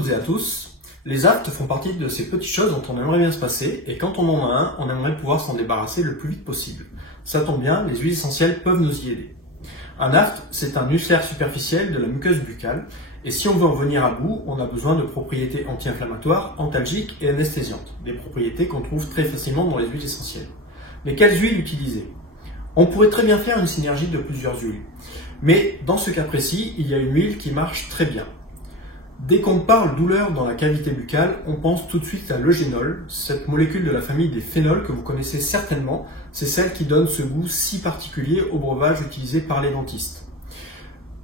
toutes et à tous. Les aftes font partie de ces petites choses dont on aimerait bien se passer, et quand on en a un, on aimerait pouvoir s'en débarrasser le plus vite possible. Ça tombe bien, les huiles essentielles peuvent nous y aider. Un aft, c'est un ulcère superficiel de la muqueuse buccale, et si on veut en venir à bout, on a besoin de propriétés anti-inflammatoires, antalgiques et anesthésiantes, des propriétés qu'on trouve très facilement dans les huiles essentielles. Mais quelles huiles utiliser? On pourrait très bien faire une synergie de plusieurs huiles, mais dans ce cas précis, il y a une huile qui marche très bien. Dès qu'on parle douleur dans la cavité buccale, on pense tout de suite à l'eugénol, cette molécule de la famille des phénols que vous connaissez certainement, c'est celle qui donne ce goût si particulier au breuvage utilisé par les dentistes.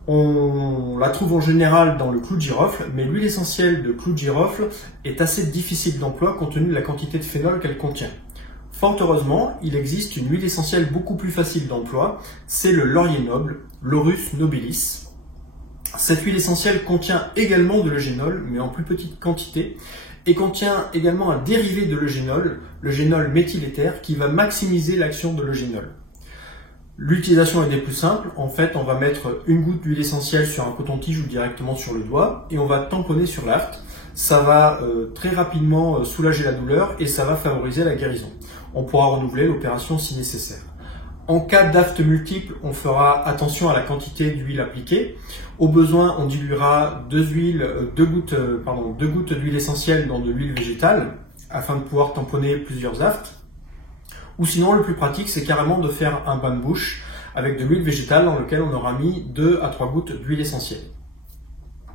On la trouve en général dans le clou de girofle, mais l'huile essentielle de clou de girofle est assez difficile d'emploi compte tenu de la quantité de phénol qu'elle contient. Fort heureusement, il existe une huile essentielle beaucoup plus facile d'emploi, c'est le laurier noble, Laurus nobilis. Cette huile essentielle contient également de l'eugénol, mais en plus petite quantité, et contient également un dérivé de l'eugénol, le génol méthyléther, qui va maximiser l'action de l'eugénol. L'utilisation est des plus simples. En fait, on va mettre une goutte d'huile essentielle sur un coton-tige ou directement sur le doigt, et on va tamponner sur l'aft. Ça va très rapidement soulager la douleur et ça va favoriser la guérison. On pourra renouveler l'opération si nécessaire. En cas d'aft multiple, on fera attention à la quantité d'huile appliquée. Au besoin, on diluera deux gouttes d'huile essentielle dans de l'huile végétale afin de pouvoir tamponner plusieurs aftes. Ou sinon, le plus pratique, c'est carrément de faire un bain de bouche avec de l'huile végétale dans lequel on aura mis 2 à 3 gouttes d'huile essentielle.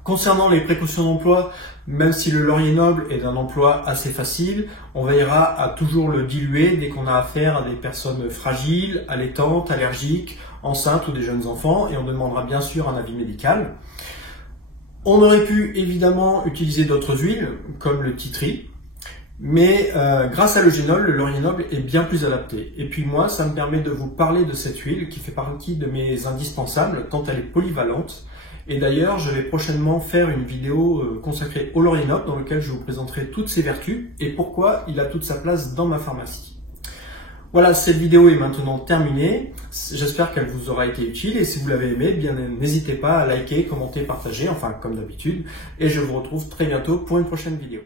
Concernant les précautions d'emploi, même si le laurier noble est d'un emploi assez facile, on veillera à toujours le diluer dès qu'on a affaire à des personnes fragiles, allaitantes, allergiques, enceintes ou des jeunes enfants, et on demandera bien sûr un avis médical. On aurait pu évidemment utiliser d'autres huiles, comme le tea tree, mais grâce à l'eugénol, le laurier noble est bien plus adapté. Et puis moi, ça me permet de vous parler de cette huile qui fait partie de mes indispensables, tant elle est polyvalente. Et d'ailleurs, je vais prochainement faire une vidéo consacrée au laurier noble dans laquelle je vous présenterai toutes ses vertus et pourquoi il a toute sa place dans ma pharmacie. Voilà, cette vidéo est maintenant terminée. J'espère qu'elle vous aura été utile et si vous l'avez aimée, bien n'hésitez pas à liker, commenter, partager, enfin comme d'habitude. Et je vous retrouve très bientôt pour une prochaine vidéo.